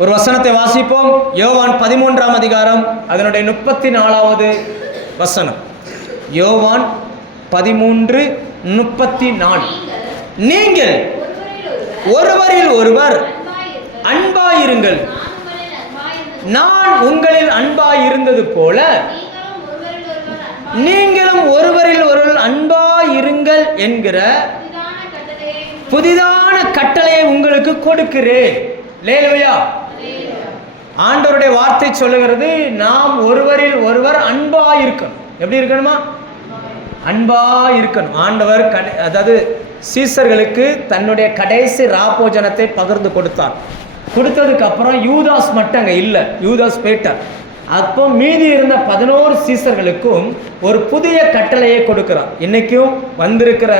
ஒரு வசனத்தை வாசிப்போம். யோவான் 13ஆம் அதிகாரம் அதனுடைய 34வது வசனம். யோவான் 13:34. நீங்கள் ஒருவரில் ஒருவர் அன்பாயிருங்கள், நான் உங்களில் அன்பாயிருந்தது போல நீங்களும் ஒருவரில் ஒருவர் அன்பாயிருங்கள் என்கிற புதிதான கட்டளையை உங்களுக்கு கொடுக்கிறேன். அல்லேலூயா. ஆண்டவருடைய வார்த்தை சொல்லுகிறது, நாம் ஒருவரில் ஒருவர் அன்பா இருக்கணும். எப்படி இருக்கணுமா? அன்பா இருக்கணும். ஆண்டவர் அதாவது சீசர்களுக்கு தன்னுடைய கடைசி ராப்போஜனத்தை பகிர்ந்து கொடுத்தார். கொடுத்ததுக்கு அப்புறம் யூதாஸ் மட்டும் அங்கே இல்லை, யூதாஸ் போயிட்டார். அப்போ மீதி இருந்த 11 சீசர்களுக்கும் ஒரு புதிய கட்டளையை கொடுக்கிறார். இன்னைக்கும் வந்திருக்கிற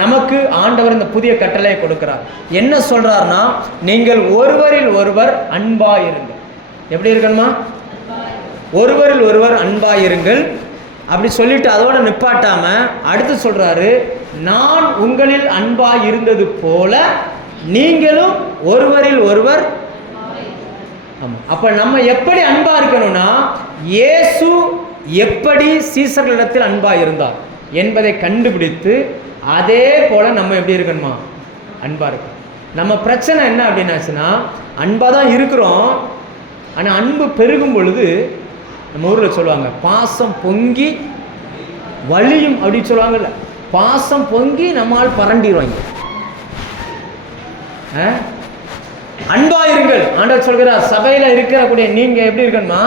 நமக்கு ஆண்டவர் இந்த புதிய கட்டளையை கொடுக்கிறார். என்ன சொல்றாருன்னா, நீங்கள் ஒருவரில் ஒருவர் அன்பாயிருங்கள். எப்படி இருக்கணுமா? ஒருவரில் ஒருவர் அன்பாயிருங்கள். அப்படி சொல்லிட்டு அதோட நிப்பாட்டாம அடுத்து சொல்றாரு, நான் உங்களில் அன்பாய் இருந்தது போல நீங்களும் ஒருவரில் ஒருவர். அப்ப நம்ம எப்படி அன்பா இருக்கணும்னா, இயேசு எப்படி சீசர்களிடத்தில் அன்பா இருந்தார் என்பதை கண்டுபிடித்து அதே போல நம்ம எப்படி இருக்கணுமா? அன்பா இருக்கணும். நம்ம பிரச்சனை என்ன அப்படின்னாச்சுன்னா, அன்பா தான் இருக்கிறோம், ஆனா அன்பு பெருகும் பொழுது நம்ம ஊர்ல சொல்லுவாங்க, பாசம் பொங்கி வலியும் அப்படின்னு சொல்லுவாங்கல்ல. பாசம் பொங்கி நம்மால் பரண்டிடுவாங்க. அன்பாயிருங்கள். ஆண்டவர் சொல்கிறார், சபையில இருக்கக்கூடிய நீங்க எப்படி இருக்கணுமா?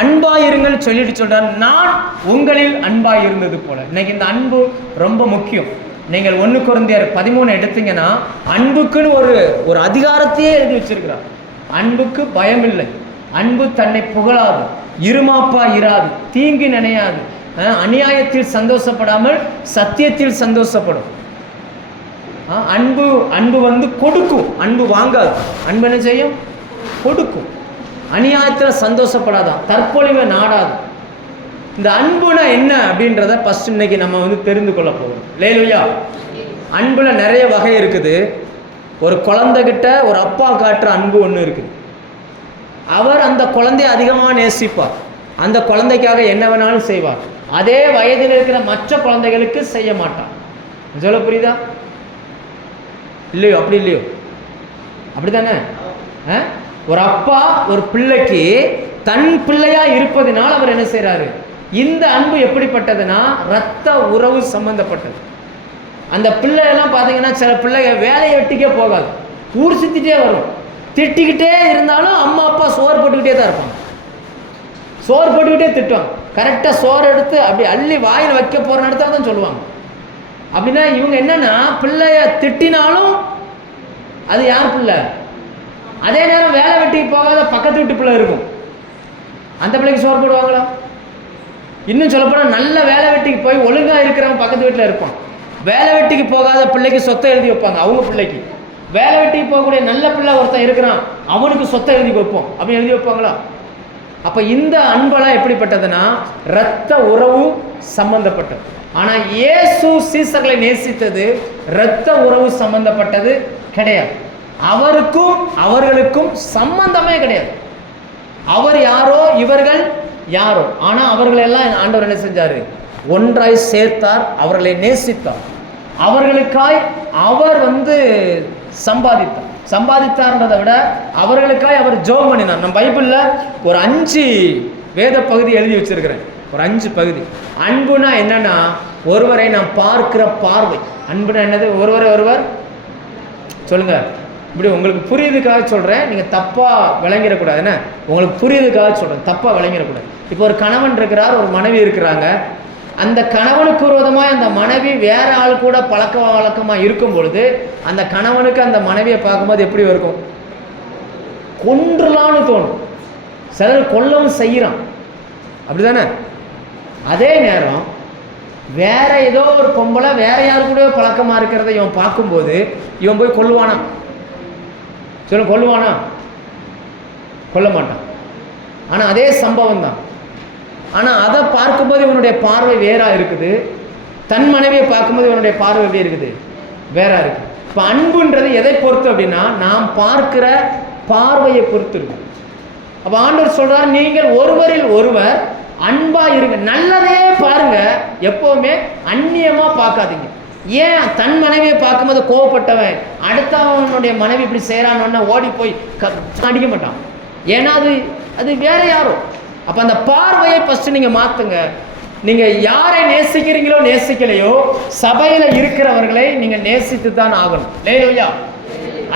அன்பாயிருங்கள் சொல்லிட்டு சொல்றார், நான் உங்களில் அன்பாய் இருந்தது போல. இன்னைக்கு இந்த அன்பு ரொம்ப முக்கியம். நீங்கள் 1 கொரிந்தியர் 13 எடுத்தீங்கன்னா, அன்புக்குன்னு ஒரு அதிகாரத்தையே எழுதி வச்சிருக்கிறார். அன்புக்கு பயம் இல்லை, அன்பு தன்னை புகழாது, இருமாப்பா இராது, தீங்கு நினையாது, அநியாயத்தில் சந்தோஷப்படாமல் சத்தியத்தில் சந்தோஷப்படும். அன்பு வந்து கொடுக்கும், அன்பு வாங்காது. அன்பு என்ன செய்யும்? கொடுக்கும். அநியாயத்தில் சந்தோஷப்படாதான், தற்பொழிவை நாடாது. இந்த அன்புனா என்ன அப்படின்றத ஃபர்ஸ்ட் இன்னைக்கு நம்ம வந்து தெரிந்து கொள்ள போகிறோம். அல்லேலூயா. அன்புல நிறைய வகை இருக்குது. ஒரு குழந்தைகிட்ட ஒரு அப்பா காட்டுற அன்பு ஒன்று இருக்குது. அவர் அந்த குழந்தைய அதிகமாக நேசிப்பார், அந்த குழந்தைக்காக என்ன வேணாலும் செய்வார். அதே வயதில் இருக்கிற மற்ற குழந்தைகளுக்கு செய்ய மாட்டார். சொல்ல புரியுதா? இல்லையோ? அப்படி இல்லையோ? அப்படித்தானே? ஒரு அப்பா ஒரு பிள்ளைக்கு தன் பிள்ளையா இருப்பதனால் அவர் என்ன செய்யறாரு? இந்த அன்பு எப்படிப்பட்டதுன்னா, இரத்த உறவு சம்பந்தப்பட்டது. அந்த பிள்ளையெல்லாம் பார்த்தீங்கன்னா, சில பிள்ளைங்க வேலையை வெட்டிக்கே போகாது, ஊர் சுத்திட்டே வரும். திட்டிக்கிட்டே இருந்தாலும் அம்மா அப்பா சோறு போட்டுக்கிட்டே தான் இருப்பாங்க. சோறு போட்டுக்கிட்டே திட்டுவாங்க. கரெக்டாக சோறு எடுத்து அப்படி அள்ளி வாயில் வைக்க போகிற இடத்துல தான் சொல்லுவாங்க. அப்படின்னா இவங்க என்னன்னா, பிள்ளைய திட்டினாலும் அது யார் பிள்ளை? அதே நேரம் வேலை வெட்டிக்கு போகாத பக்கத்து வீட்டு பிள்ளை இருக்கும், அந்த பிள்ளைக்கு சோறு போடுவாங்களா? இன்னும் சொல்லப்போனால் நல்ல வேலை வெட்டிக்கு போய் ஒழுங்காக இருக்கிறவங்க பக்கத்து வீட்டில் இருப்பான். வேலை வெட்டிக்கு போகாத பிள்ளைக்கு சொத்தை எழுதி வைப்பாங்க அவங்க பிள்ளைக்கு. வேலை வெட்டிக்கு போகக்கூடிய நல்ல பிள்ளை ஒருத்தன் இருக்கிறான், அவனுக்கு சொத்தை எழுதி வைப்போம். அப்படி எழுதி வைப்பாங்களா? அப்போ இந்த அன்பெல்லாம் எப்படிப்பட்டதுன்னா, இரத்த உறவு சம்பந்தப்பட்டது. ஆனால் இயேசு சீசர்களை நேசித்தது இரத்த உறவு சம்பந்தப்பட்டது கிடையாது. அவருக்கும் அவர்களுக்கும் சம்பந்தமே கிடையாது. அவர் யாரோ, இவர்கள் யாரோ. ஆனால் அவர்களெல்லாம் ஆண்டவர் என்ன செஞ்சார்? ஒன்றாய் சேர்த்தார், அவர்களை நேசித்தார். அவர்களுக்காய் அவர் வந்து சம்பாதித்தார்ன்றதை விட அவர்களுக்காய் அவர் ஜெபம் பண்ணினார். நம்ம பைபிளில் ஒரு 5 வேத பகுதி எழுதி வச்சிருக்கிறேன், ஒரு 5 பகுதி. அன்புனா என்னன்னா, ஒருவரை நாம் பார்க்கிற பார்வை. அன்புனா என்னது? ஒருவரை ஒருவர் சொல்லுங்க. இப்படி உங்களுக்கு புரியுதுக்காக சொல்கிறேன், நீங்கள் தப்பாக விளங்கிடக்கூடாது. என்ன, உங்களுக்கு புரியுதுக்காக சொல்கிறேன், தப்பாக விளங்கிடக்கூடாது. இப்போ ஒரு கணவன் இருக்கிறார், ஒரு மனைவி இருக்கிறாங்க. அந்த கணவனுக்கு விரோதமாக அந்த மனைவி வேற ஆள் கூட பழக்க வழக்கமாக இருக்கும் பொழுது அந்த கணவனுக்கு அந்த மனைவியை பார்க்கும்போது எப்படி இருக்கும்? கொன்றலான்னு தோணும். சிலர் கொல்லவும் செய்கிறான், அப்படிதானே? அதே நேரம் வேற ஏதோ ஒரு பொம்பளை வேற யாரு கூட பழக்கமாக இருக்கிறத இவன் பார்க்கும்போது இவன் போய் கொல்லுவானா? சொல்ல, கொல்லுவானா? கொல்ல மாட்டான். ஆனால் அதே சம்பவம் தான். ஆனால் அதை பார்க்கும்போது இவனுடைய பார்வை வேறா இருக்குது. தன் மனைவியை பார்க்கும்போது இவனுடைய பார்வை எப்படி இருக்குது? வேறா இருக்குது. இப்போ அன்புன்றது எதை பொறுத்து அப்படின்னா, நாம் பார்க்கிற பார்வையை பொறுத்து இருக்கு. அப்போ ஆண்டவர் சொல்றார், நீங்கள் ஒருவரில் ஒருவர் அன்பா இருங்க. நல்லதே பாருங்க, எப்பவுமே அந்நியமா பார்க்காதீங்க. ஏன் தன் மனைவியை பார்க்கும்போது கோவப்பட்டவன் அடுத்தவனுடைய மனைவி இப்படி செய்யறான்னு ஓடி போய் அடிக்க மாட்டான். ஏன்னா அது வேற யாரோ. அப்ப அந்த பார்வையை ஃபர்ஸ்ட் நீங்க மாத்துங்க. நீங்க யாரை நேசிக்கிறீங்களோ நேசிக்கலையோ, சபையில இருக்கிறவர்களை நீங்க நேசித்து தான் ஆகணும். லேலூயா.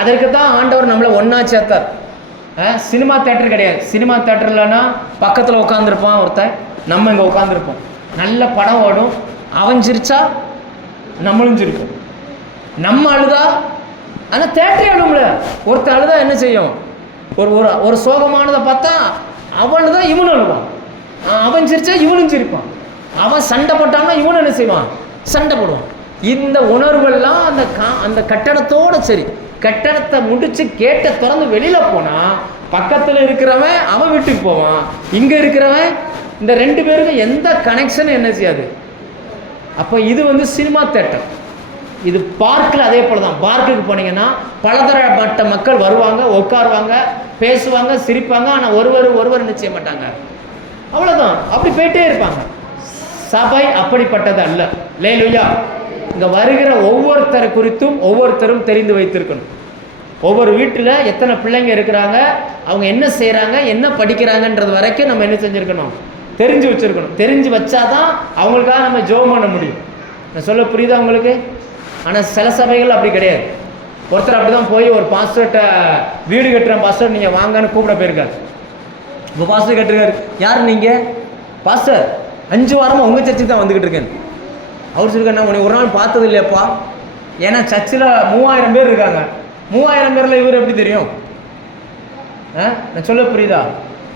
அதற்கு தான் ஆண்டவர் நம்மளை ஒன்னா சேர்த்தார். சினிமா தேட்டர் கிடையாது. சினிமா தேட்டர்லன்னா பக்கத்தில் உட்காந்துருப்பான் ஒருத்தன், நம்ம இங்கே உட்காந்துருப்போம். நல்ல படம் ஓடும், அவன் சிரிச்சா நம்மளும் சிரிப்போம். நம்ம அழுதா, ஆனால் தேட்டரே அழும்ல. ஒருத்தர் அழுதா என்ன செய்யும்? ஒரு சோகமானதை பார்த்தா அவனு தான் இவனும் அழுவான். அவன் சிரிச்சா இவனும் சிரிப்பான். அவன் சண்டை போட்டான்னா இவனும் என்ன செய்வான்? சண்டை போடுவான். இந்த உணர்வெல்லாம் அந்த கட்டடத்தோட சரி. கட்டடத்தை முடிச்சு கேட்டை திறந்து வெளியில போனா பக்கத்தில் இருக்கிறவன் அவன் வீட்டுக்கு போவான், இங்க இருக்கிறவன் இந்த ரெண்டு பேருக்கும் எந்த கனெக்ஷனும் என்ன செய்யாது. அப்போ இது சினிமா தேட்டர். இது பார்க்கில் அதே போல தான். பார்க்குக்கு போனீங்கன்னா பலதரப்பட்ட மக்கள் வருவாங்க, உட்காருவாங்க, பேசுவாங்க, சிரிப்பாங்க. ஆனால் ஒருவர் என்ன செய்ய மாட்டாங்க, அவ்வளோதான். அப்படி போயிட்டே இருப்பாங்க. சபை அப்படிப்பட்டது அல்ல. லேலூயா. இங்கே வருகிற ஒவ்வொருத்தரை குறித்தும் ஒவ்வொருத்தரும் தெரிந்து வைத்திருக்கணும். ஒவ்வொரு வீட்டில் எத்தனை பிள்ளைங்க இருக்கிறாங்க, அவங்க என்ன செய்கிறாங்க, என்ன படிக்கிறாங்கன்றது வரைக்கும் நம்ம என்ன செஞ்சுருக்கணும், தெரிஞ்சு வச்சுருக்கணும். தெரிஞ்சு வச்சாதான் அவங்களுக்காக நம்ம ஜெபம் பண்ண முடியும். நான் சொல்ல புரியுதா உங்களுக்கு? ஆனால் சில சபைகள் அப்படி கிடையாது. ஒருத்தர் அப்படி தான் போய் ஒரு பாஸ்டர்கிட்ட வீடு கட்டுற பாஸ்டர் நீங்கள் வாங்கன்னு கூப்பிட போயிருக்காரு. இப்போ பாஸ்டர் கேட்டிருக்காரு, யார் நீங்கள்? பாஸ்டர் 5 வாரமாக உங்கள் சர்ச்சுக்கு தான் வந்துக்கிட்டு இருக்கேன். அவர் சொல்லிருக்கா, உன்னை ஒரு நாள் பார்த்தது இல்லையாப்பா. ஏன்னா சர்ச்சில் 3000 பேர் இருக்காங்க. 3000 பேரில் இவர் எப்படி தெரியும்? நான் சொல்ல புரியுதா?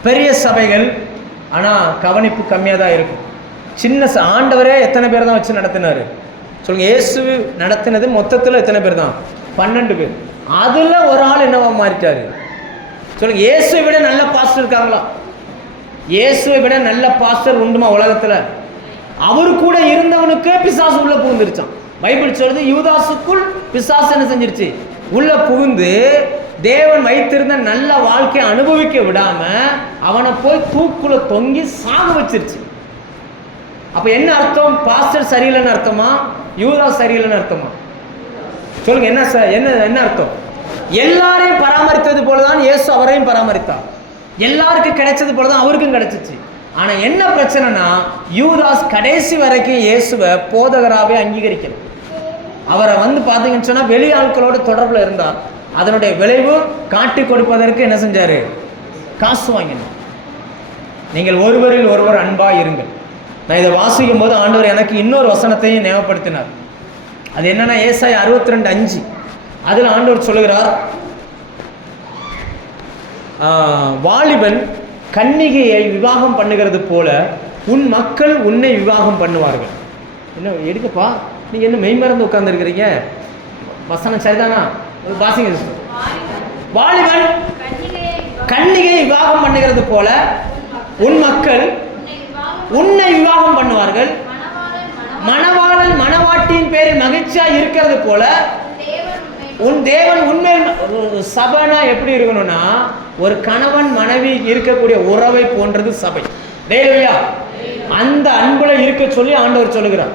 பெரிய சபைகள் ஆனால் கவனிப்பு கம்மியாக தான் இருக்கும். சின்ன ஆண்டவரே எத்தனை பேர் தான் வச்சு நடத்தினார் சொல்லுங்க? இயேசு நடத்தினது மொத்தத்தில் எத்தனை பேர் தான்? 12 பேர். அதில் ஒரு ஆள் என்னவா மாறிட்டாரு சொல்லுங்க? இயேசுவை விட நல்ல பாஸ்டர் இருக்காங்களா? இயேசுவை விட நல்ல பாஸ்டர் உண்டுமா உலகத்தில்? அவரு கூட இருந்தவனுக்கு பிசாசு உள்ள புகுந்துருச்சான். பைபிள் சொல்லுது, யூதாசுக்குள் பிசாசு என்ன செஞ்சிருச்சு? உள்ள புகுந்து தேவன் வைத்திருந்த நல்ல வாழ்க்கையை அனுபவிக்க விடாம அவனை போய் தூக்குல தொங்கி சாக வச்சிருச்சு. அப்ப என்ன அர்த்தம்? பாஸ்டர் சரியில்லைன்னு அர்த்தமா? யூதாஸ் சரியில்லைன்னு அர்த்தமா? சொல்லுங்க. என்ன அர்த்தம்? எல்லாரையும் பராமரித்தது போலதான் இயேசு அவரையும் பராமரித்தார். எல்லாருக்கும் கிடைச்சது போலதான் அவருக்கும் கிடைச்சிச்சு. ஆனா என்ன பிரச்சனைனா, யூதாஸ் கடைசி வரைக்கும் இயேசுவை போதகராகவே அங்கீகரிக்கணும். அவரை பார்த்தீங்கன்னு சொன்னா வெளி ஆட்களோட தொடர்புல இருந்தார். அதனுடைய விளைவு காட்டி கொடுப்பதற்கு என்ன செஞ்சாரு? காசு வாங்கினார். நீங்கள் ஒருவரில் ஒருவர் அன்பா இருங்கள். நான் இதை வாசிக்கும் போது ஆண்டவர் எனக்கு இன்னொரு வசனத்தையும் ஞாபகப்படுத்தினார். அது என்னன்னா, ஏசாயா 62:5. அதில் ஆண்டவர் சொல்லுகிறார், வாலிபன் கன்னிகையை விவாகம் பண்ணுகிறது போல உன் மக்கள் உன்னை விவாகம் பண்ணுவார்கள். என்ன எடுக்கப்பா, நீங்க என்ன மெய்மறந்து உட்கார்ந்து இருக்கிறீங்க? வசனம் சரிதானா? வாசிங்க. வாலிபன் கன்னிகையை விவாகம் பண்ணுகிறது போல உன் மக்கள் உன்னை விவாகம் பண்ணுவார்கள். மணவாளன் மணவாட்டியின் பேரில் மகிழ்ச்சியா இருக்கிறது போல உன் தேவன் உண்மை. சபைனா எப்படி இருக்கணும்னா, ஒரு கணவன் மனைவி இருக்கக்கூடிய உறவை போன்றது சபை. டேய்யா, அந்த அன்புல இருக்க சொல்லி ஆண்டவர் சொல்லுகிறார்.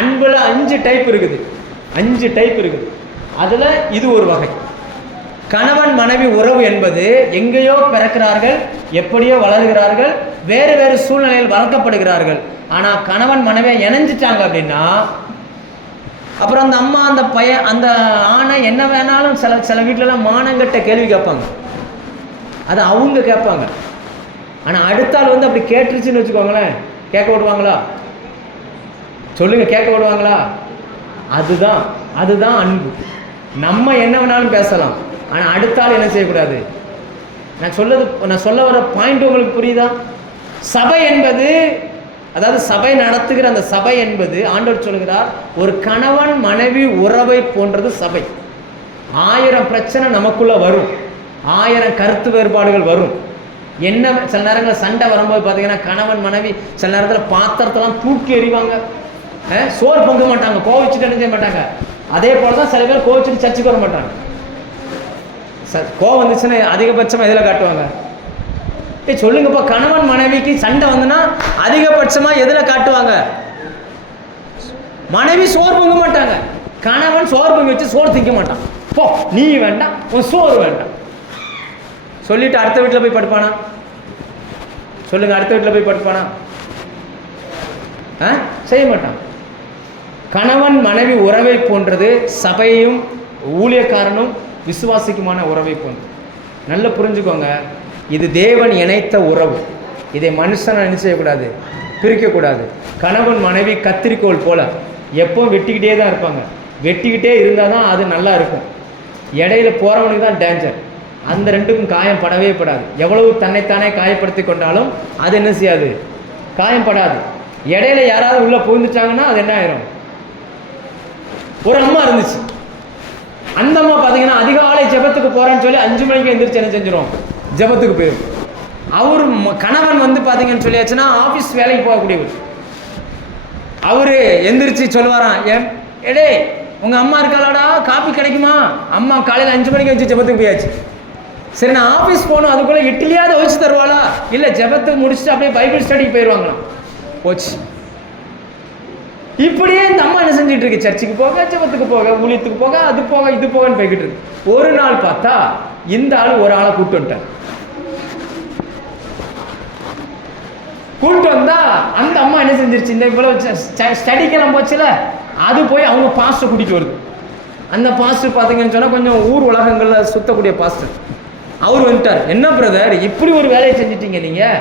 அன்புல 5 டைப் இருக்குது. 5 டைப் இருக்குது. அதுல இது ஒரு வகை. கணவன் மனைவி உறவு என்பது எங்கேயோ பிறக்கிறார்கள், எப்படியோ வளர்கிறார்கள், வேறு வேறு சூழ்நிலையில் வளர்க்கப்படுகிறார்கள். ஆனா கணவன் மனைவியை இணைஞ்சிட்டாங்க அப்படின்னா, அப்புறம் அந்த அம்மா அந்த பையன் அந்த ஆணை என்ன வேணாலும் சில வீட்டிலலாம் மானங்கட்ட கேள்வி கேட்பாங்க. அது அவங்க கேட்பாங்க. ஆனால் அடுத்த ஆள் அப்படி கேட்டுருச்சுன்னு வச்சுக்கோங்களேன், கேட்க விடுவாங்களா? சொல்லுங்க, கேட்க விடுவாங்களா? அதுதான் அன்பு. நம்ம என்ன வேணாலும் பேசலாம், ஆனால் அடுத்த ஆள் என்ன செய்யக்கூடாது. நான் சொல்ல வர பாயிண்ட் உங்களுக்கு புரியுதா? சபை என்பது, அதாவது சபை நடத்துகிற அந்த சபை என்பது ஆண்டவர் சொல்கிறார், ஒரு கணவன் மனைவி உறவை போன்றது சபை. 1000 பிரச்சனை நமக்குள்ள வரும், 1000 கருத்து வேறுபாடுகள் வரும். என்ன சில நேரங்களில் சண்டை வரும்போது பார்த்தீங்கன்னா, கணவன் மனைவி சில நேரத்தில் பாத்திரத்தெல்லாம் தூக்கி எறிவாங்க, சோறு பொங்க மாட்டாங்க, கோவிச்சுட்டு என்ன செய்ய மாட்டாங்க. அதே போல தான் சில பேர் கோவிச்சுட்டு சர்ச்சுக்கு வர மாட்டாங்க. கோவம் வந்துச்சுன்னா அதிகபட்சமாக எதில் காட்டுவாங்க? சொல்லுங்கப்பா. கணவன் மனைவிக்கு சண்டை வந்துன்னா அதிகபட்சமாக எதில் காட்டுவாங்க? மனைவி சோறு பொங்க மாட்டாங்க, கணவன் சோறு பொங்கி வச்சு சோறு திங்க மாட்டான். போ நீ வேண்டாம், உன் சோறு வேண்டாம் சொல்லிட்டு அடுத்த வீட்டில் போய் படுப்பானா? சொல்லுங்க, அடுத்த வீட்டில் போய் படுப்பானா? செய்ய மாட்டான். கணவன் மனைவி உறவை போன்றது சபையும் ஊழியக்காரனும் விசுவாசிக்குமான உறவை போன்றது. நல்லா புரிஞ்சுக்கோங்க, இது தேவன் இணைத்த உறவு. இதை மனுஷனை என்ன செய்யக்கூடாது, பிரிக்கக்கூடாது. கணவன் மனைவி கத்திரிக்கோள் போல எப்பவும் வெட்டிக்கிட்டே தான் இருப்பாங்க. வெட்டிக்கிட்டே இருந்தால் தான் அது நல்லா இருக்கும். இடையில போகிறவனுக்கு தான் டேஞ்சர். அந்த ரெண்டுக்கும் காயம் படவே படாது. எவ்வளவு தன்னைத்தானே காயப்படுத்தி கொண்டாலும் அது என்ன செய்யாது, காயம் படாது. இடையில யாராவது உள்ளே புகுந்துட்டாங்கன்னா அது என்ன ஆயிரும்? ஒரு அம்மா இருந்துச்சு, அந்த அம்மா பார்த்தீங்கன்னா அதிகாலை ஜெபத்துக்கு போகிறேன்னு சொல்லி 5 மணிக்கு எந்திரிச்சு என்ன செஞ்சிடும், ஜெபத்துக்கு போயிடும். அவர் கணவன் வந்து பார்த்தீங்கன்னு சொல்லியாச்சுன்னா ஆஃபீஸ் வேலைக்கு போகக்கூடியவர். அவர் எந்திரிச்சு சொல்லுவாராம், எடே உங்கள் அம்மா இருக்காளாடா, காப்பி கிடைக்குமா? அம்மா காலையில் 5 மணிக்கு வச்சு ஜெபத்துக்கு போயாச்சு. சரி நான் ஆஃபீஸ் போகணும், அதுக்குள்ளே இட்லியாவது வச்சு தருவாளா? இல்லை, ஜெபத்துக்கு முடிச்சுட்டு அப்படியே பைபிள் ஸ்டடிக்கு போயிடுவாங்களாம். போச்சு. இப்படியே இந்த அம்மா என்ன செஞ்சுட்டு இருக்கு, சர்ச்சுக்கு போக, ஜெபத்துக்கு போக, ஊழியத்துக்கு போக, அது போக இது போகன்னு போய்கிட்டு இருக்கு. ஒரு நாள் பார்த்தா இந்த ஆள் ஒரு ஆளை கூப்பிட்டு வந்துட்டார். கூப்பிட்டு வந்தா அந்த அம்மா என்ன செஞ்சிருச்சு, இந்த இவ்வளவு ஸ்டடிக்கெல்லாம் போச்சுல, அது போய் அவங்க பாஸ்டர் கூட்டிட்டு வருது. அந்த பாஸ்டர் பார்த்தீங்கன்னு சொன்னால் கொஞ்சம் ஊர் உலகங்களில் சுத்தக்கூடிய பாஸ்டர். அவர் வந்துட்டார். என்ன பிரதர் இப்படி ஒரு வேலையை செஞ்சிட்டீங்க நீங்கள்?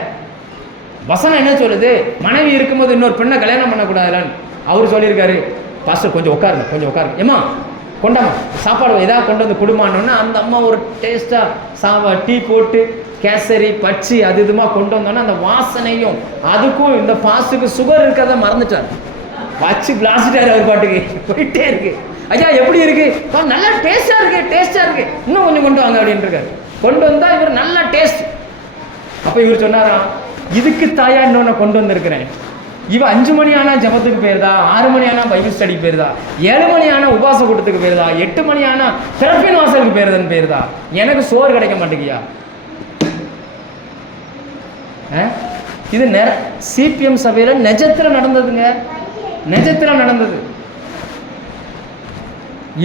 வசனம் என்ன சொல்லுது, மனைவி இருக்கும்போது இன்னொரு பெண்ணை கல்யாணம் பண்ணக்கூடாதுலான்னு அவர் சொல்லியிருக்காரு. பாஸ்டர் கொஞ்சம் உட்காருங்க, கொஞ்சம் உட்காருங்க, ஏம்மா கொண்டாமா சாப்பாடு ஏதாவது கொண்டு வந்து குடும்பம்னோன்னா அந்த அம்மா ஒரு டேஸ்ட்டாக டீ போட்டு கேசரி பச்சி அது இதுமா கொண்டு வந்தோன்னா அந்த வாசனையும் அதுக்கும் இந்த பாஸ்டுக்கு சுகர் இருக்கிறத மறந்துட்டார். வச்சு பிளாஸ்டாரு அவர் பாட்டுக்கு போயிட்டே இருக்கு. ஐயா எப்படி இருக்கு, நல்லா டேஸ்டா இருக்கு, டேஸ்டா இருக்கு, இன்னும் கொஞ்சம் கொண்டு வாங்க அப்படின்னு இருக்காரு. கொண்டு வந்தா இவர் நல்ல டேஸ்ட். அப்ப இவர் சொன்னாராம், இதுக்கு தாயா இன்னொன்னு கொண்டு வந்திருக்கிறேன். இவ 5 மணி ஆனா ஜபத்துக்கு போயிருதா, 6 மணி ஆனா பைபிள் ஸ்டடிக்கு போயிருதா, 7 மணி ஆனா உபாச கூட்டத்துக்கு போயிருதா, 8 மணி ஆனா திறப்பின் வாசலுக்கு போயிருதுன்னு போயிருதா, எனக்கு சோறு கிடைக்க மாட்டேங்கியா? இது சிபிஎம் சபையில நிஜத்துல நடந்ததுங்க, நிஜத்துல நடந்தது.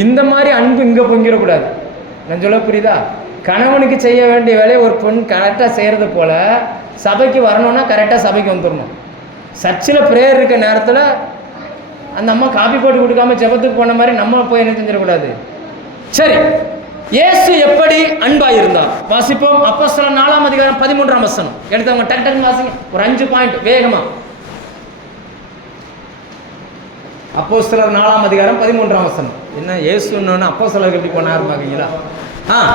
இந்த மாதிரி அன்பு இங்க பொங்கிடக்கூடாது. நான் சொல்ல புரியுதா? கணவனுக்கு செய்ய வேண்டிய வேலையை ஒரு பெண் கரெக்டாக செய்கிறது போல் சபைக்கு வரணும்னா கரெக்டாக சபைக்கு வந்துடணும். சர்ச்சில் ப்ரேயர் இருக்க நேரத்தில் அந்த அம்மா காப்பி போட்டு கொடுக்காம ஜெபத்துக்கு போன மாதிரி நம்ம போய் என்ன செஞ்சிடக்கூடாது. சரி, இயேசு எப்படி அன்பாக இருந்தார் வாசிப்போம். அப்போஸ்தலர் 4ஆம் அதிகாரம் 13ஆம் வசனம் எடுத்தவங்க டக் டக் வாசிங்க, ஒரு 5 பாயிண்ட் வேகமா. அப்போஸ்தலர் 4ஆம் அதிகாரம் 13ஆம் வசனம். என்ன இயேசுன்னு அப்போஸ்தலருக்கு எப்படி போனார் பாக்கீங்களா?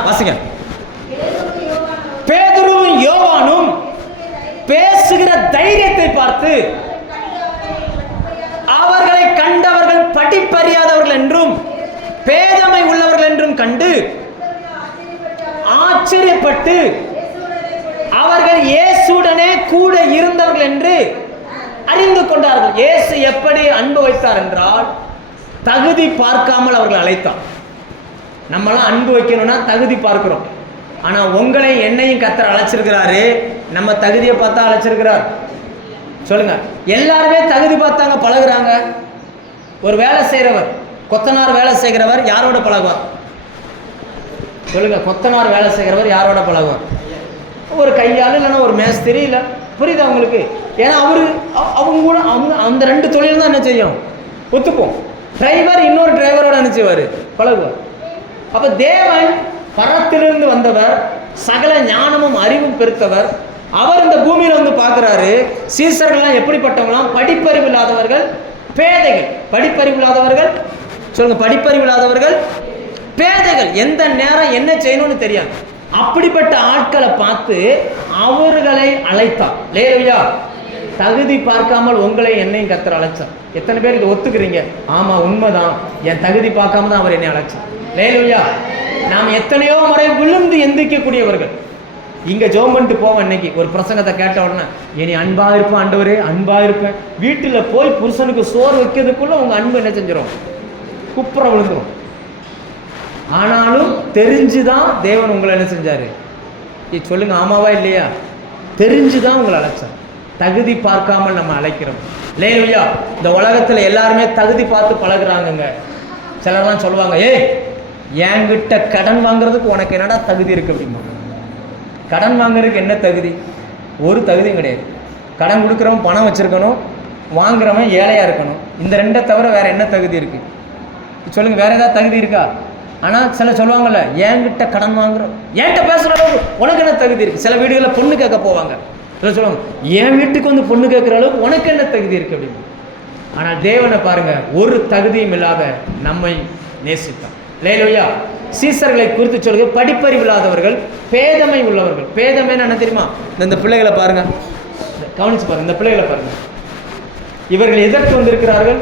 வாசிங்க. பேதுருவும் யோவானும் பேசுகிற தைரியத்தை பார்த்து அவர்களை கண்டவர்கள் படிப்பறியாதவர்கள் என்றும் பேதமை உள்ளவர்கள் என்றும் கண்டு ஆச்சரியப்பட்டு அவர்கள் இயேசுடனே கூட இருந்தவர்கள் என்று அறிந்து கொண்டார்கள். இயேசு எப்படி அன்பு வைத்தார் என்றால் தகுதி பார்க்காமல் அவர்கள் அழைத்தார். நம்மளாம் அன்பு வைக்கணும்னா தகுதி பார்க்கிறோம். ஆனா உங்களை என்னையும் கர்த்தர் அழைச்சிருக்கிறாரு, நம்ம தகுதியை பார்த்தா அழைச்சிருக்கிறார். சொல்லுங்க, எல்லாருமே தகுதி பார்த்தாங்க பழகுறாங்க. ஒரு வேலை செய்கிறவர், கொத்தனார் வேலை செய்கிறவர் யாரோட பழகுவார்? சொல்லுங்க, கொத்தனார் வேலை செய்கிறவர் யாரோட பழகுவார்? ஒரு கையால் இல்லைன்னா ஒரு மேஸ்திரி, இல்லை புரியுதா உங்களுக்கு? ஏன்னா அவங்க கூட அந்த 2 தொழில் தான் என்ன செய்யும், ஒத்துப்போம். டிரைவர் இன்னொரு டிரைவரோட என்ன செய்வார், பழகுவார். அப்ப தேவன் பரத்திலிருந்து வந்தவர், சகல ஞானமும் அறிவும் பெருத்தவர். அவர் இந்த பூமியில வந்து பார்க்கிறாரு, சீசர்கள்லாம் எப்படிப்பட்டவங்களாம்? படிப்பறிவு இல்லாதவர்கள், பேதைகள். படிப்பறிவு இல்லாதவர்கள் சொல்லுங்க, படிப்பறிவு இல்லாதவர்கள், பேதைகள். எந்த நேரம் என்ன செய்யணும்னு தெரியாது. அப்படிப்பட்ட ஆட்களை பார்த்து அவர்களை அழைத்தார். லேலுயா, தகுதி பார்க்காமல் உங்களை என்னையும் கர்த்தர் அழைச்சார். எத்தனை பேர் இதை ஒத்துக்கிறீங்க? ஆமா, உண்மைதான், என் தகுதி பார்க்காம தான் அவர் என்னை அழைச்சார். லேலுயா, நாம் எத்தனையோ முறை விழுந்து எந்திரிக்கக்கூடியவர்கள். இங்க ஜெபம் பண்ணிட்டு போவேன். இன்னைக்கு ஒரு பிரசங்கத்தை கேட்ட உடனே இனி அன்பா இருப்பேன் ஆண்டவரே, அன்பா இருப்பேன். வீட்டுல போய் புருஷனுக்கு சோறு வைக்கிறதுக்குள்ள உங்க அன்பு என்ன செஞ்சிடும், குப்புற விழுந்துடும். ஆனாலும் தெரிஞ்சுதான் தேவன் உங்களை என்ன செஞ்சாரு? சொல்லுங்க, ஆமாவா இல்லையா? தெரிஞ்சுதான் உங்களை அழைச்சார். தகுதி பார்க்காமல் நம்ம அழைக்கிறோம். இல்லையா? இந்த உலகத்துல எல்லாருமே தகுதி பார்த்து பழகுறாங்கங்க. சிலர்லாம் சொல்லுவாங்க, ஏய் என்கிட்ட கடன் வாங்குறதுக்கு உனக்கு என்னடா தகுதி இருக்கு அப்படிமா. கடன் வாங்குறதுக்கு என்ன தகுதி? ஒரு தகுதியும் கிடையாது. கடன் கொடுக்குறவன் பணம் வச்சிருக்கணும், வாங்குறவன் ஏழையா இருக்கணும். இந்த ரெண்டை தவிர வேற என்ன தகுதி இருக்கு சொல்லுங்க? வேற ஏதாவது தகுதி இருக்கா? ஆனால் சில சொல்லுவாங்கல்ல, என்கிட்ட கடன் வாங்குறோம், என்கிட்ட பேசுகிற அளவுக்கு உனக்கு என்ன தகுதி இருக்குது. சில வீடுகளில் பொண்ணு கேட்க போவாங்க. சில சொல்லுவாங்க, என் வீட்டுக்கு வந்து பொண்ணு கேட்குற அளவுக்கு உனக்கு என்ன தகுதி இருக்குது அப்படின்னு. ஆனால் தேவனை பாருங்க, ஒரு தகுதியும் இல்லாத நம்மை நேசித்தான். லேலோயா. சீசர்களை குறித்து சொல்லுங்க, படிப்பறிவு இல்லாதவர்கள், பேதமை உள்ளவர்கள். பேதமைன்னு என்ன தெரியுமா? இந்த பிள்ளைகளை பாருங்க, கவனிச்சு பாருங்க, இந்த பிள்ளைகளை பாருங்க. இவர்கள் எதற்கு வந்திருக்கிறார்கள்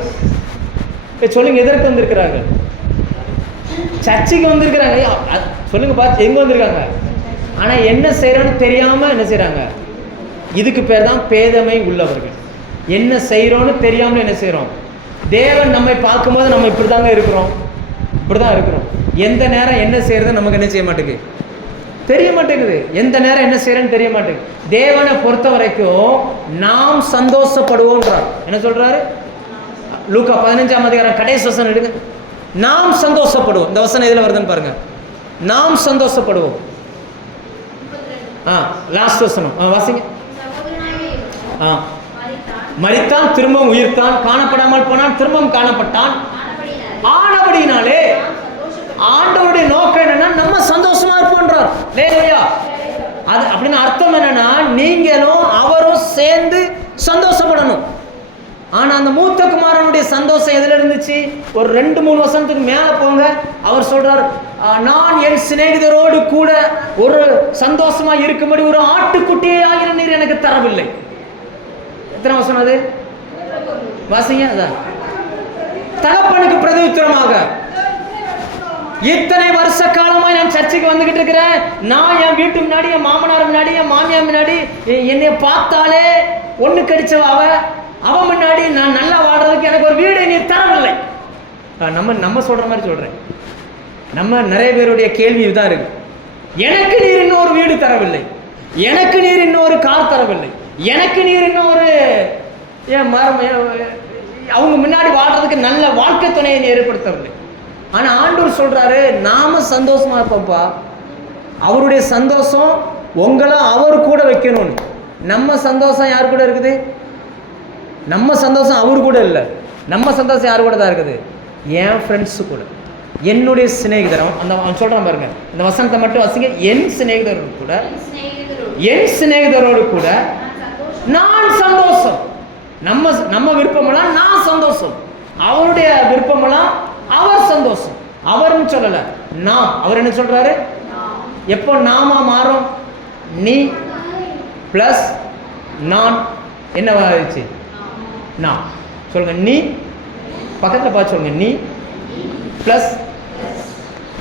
சொல்லுங்க? எதற்கு வந்திருக்கிறார்கள்? சர்ச்சைக்கு வந்திருக்கிறாங்க. சொல்லுங்க பார்த்து, எங்க வந்திருக்காங்க? ஆனா என்ன செய்யறோன்னு தெரியாம என்ன செய்யறாங்க? இதுக்கு பேர் தான் பேதமை உள்ளவர்கள். என்ன செய்யறோன்னு தெரியாம என்ன செய்யறோம்? தேவன் நம்மை பார்க்கும்போது நம்ம இப்படிதாங்க இருக்கிறோம், இப்படிதான் இருக்கிறோம். எந்த நேரம் என்ன செய்யறது நமக்கு என்ன செய்ய மாட்டேங்குது, தெரிய மாட்டேங்குது. எந்த நேரம் என்ன செய்யறேன்னு தெரிய மாட்டேங்குது. தேவனை பொறுத்த வரைக்கும் நாம் சந்தோஷப்படுவோன்றார். என்ன சொல்றாரு? லூக்கா 15ஆம் அதிகாரம் கடைசி வசனம் எடுங்க. நாம் சந்தோஷப்படுவோம். இந்த வசனம் எதுல வருதுன்னு பாருங்க. நாம் சந்தோஷப்படுவோம். லாஸ்ட் வசனம் வாசிங்க. மரித்தான், திரும்பவும் உயிர்த்தான், காணப்படாமல் போனான், திரும்பவும் காணப்பட்டான். ஆனபடினாலே ஆண்டவருடைய நோக்கம் என்னன்னா நம்ம சந்தோஷமா இருப்போன்றார். அது அப்படின்னு அர்த்தம் என்னன்னா, நீங்களும் அவரும் சேர்ந்து சந்தோஷப்படணும். ஆனா அந்த மூத்த குமாரனுடைய சந்தோஷம் எதுல இருந்துச்சு? ஒரு 2-3 வருஷத்துக்கு மேல போங்க, அவர் சொல்றார், நான் என் சிநேகிதரோடு கூட ஒரு சந்தோஷமா இருக்கும்படி ஒரு ஆட்டுக்குட்டியே ஆகிற நீர் எனக்கு தரவில்லை. எத்தனை வருஷம் அது வாசிங்க. அதான் தகப்பனுக்கு பிரதி உத்தரமாக, இத்தனை வருஷ காலமா நான் சர்ச்சைக்கு வந்துகிட்டு இருக்கிறேன். நான் என் வீட்டு முன்னாடி, என் மாமனார் முன்னாடி, என் மாமியார் முன்னாடி என்னை பார்த்தாலே ஒண்ணு கடிச்சவ அவன் முன்னாடி நான் நல்லா வாழ்றதுக்கு எனக்கு ஒரு வீடை நீ தரவில்லை. நம்ம சொல்ற மாதிரி சொல்றேன். நம்ம நிறைய பேருடைய கேள்வி இதுதான் இருக்கு. எனக்கு நீர் இன்னொரு வீடு தரவில்லை, எனக்கு நீர் இன்னொரு கார் தரவில்லை, எனக்கு நீர் இன்னொரு அவங்க முன்னாடி வாழ்றதுக்கு நல்ல வாழ்க்கை துணையை நீ ஏற்படுத்தவில்லை. ஆனா ஆண்டவர் சொல்றாரு, நாம சந்தோஷமா இருப்போம்ப்பா. அவருடைய சந்தோஷம் உங்களை அவர் கூட வைக்கணும்னு. நம்ம சந்தோஷம் யார் கூட இருக்குது? நம்ம சந்தோஷம் அவர் கூட இல்லை. நம்ம சந்தோஷம் யார் கூட தான் இருக்குது? என் ஃப்ரெண்ட்ஸு கூட, என்னுடைய சிநேகிதரும். அந்த அவன் சொல்றான் பாருங்க, இந்த வசனத்தை மட்டும் வசிங்க. என் சிநேகிதரோடு கூட, என் சிநேகிதரோடு கூட நான் சந்தோஷம். நம்ம விருப்பமெல்லாம் நான் சந்தோஷம், அவருடைய விருப்பமெல்லாம் அவர் சந்தோஷம். அவர்னு சொல்லல, நாம். அவர் என்ன சொல்றாரு? எப்போ நாம மாறும்? நீ பிளஸ் நான் என்ன ஆயிடுச்சு? நான். சொல்லுங்க, நீ பக்கத்தில் பார்த்து சொல்லுங்க. நீ பிளஸ்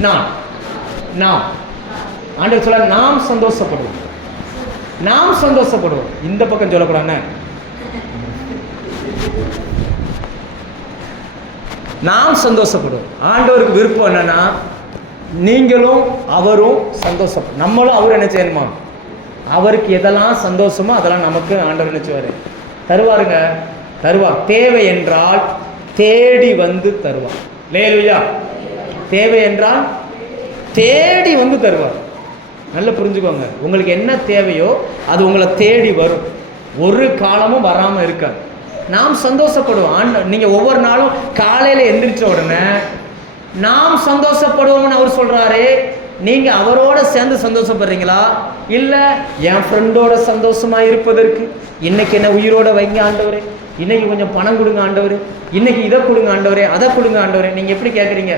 நான். நாம். ஆண்டவர் சொல்ல, நாம் சந்தோஷப்படுவோம், நாம் சந்தோஷப்படுவோம். இந்த பக்கம் சொல்லக்கூடாது, நாம் சந்தோஷப்படுவோம். ஆண்டவருக்கு விருப்பம் என்னன்னா, நீங்களும் அவரும் சந்தோஷப்படும். நம்மளும் அவர் என்ன செய்யணுமா? அவருக்கு எதெல்லாம் சந்தோஷமோ அதெல்லாம் நமக்கு ஆண்டவர் நினைச்சுவாரு, தருவாருங்க. தருவார். தேவை என்றால் தேடி வந்து தருவார். லேலுயா. தேவை என்றால் தேடி வந்து தருவார். நல்லா புரிஞ்சுக்கோங்க. உங்களுக்கு என்ன தேவையோ அது உங்களை தேடி வரும், ஒரு காலமும் வராமல் இருக்காது. நாம் சந்தோஷப்படுவோம். நீங்கள் ஒவ்வொரு நாளும் காலையில் எந்திரிச்ச உடனே நாம் சந்தோஷப்படுவோம்னு அவர் சொல்கிறாரு. நீங்கள் அவரோட சேர்ந்து சந்தோஷப்படுறீங்களா? இல்லை என் ஃப்ரெண்டோட சந்தோஷமாக இருப்பதற்கு இன்னைக்கு என்ன உயிரோட வைங்க ஆண்டவரே, இன்னைக்கு கொஞ்சம் பணம் கொடுங்க ஆண்டவரே, இன்னைக்கு இதை கொடுங்க ஆண்டவரே, அதை கொடுங்க ஆண்டவரே. நீங்கள் எப்படி கேட்குறீங்க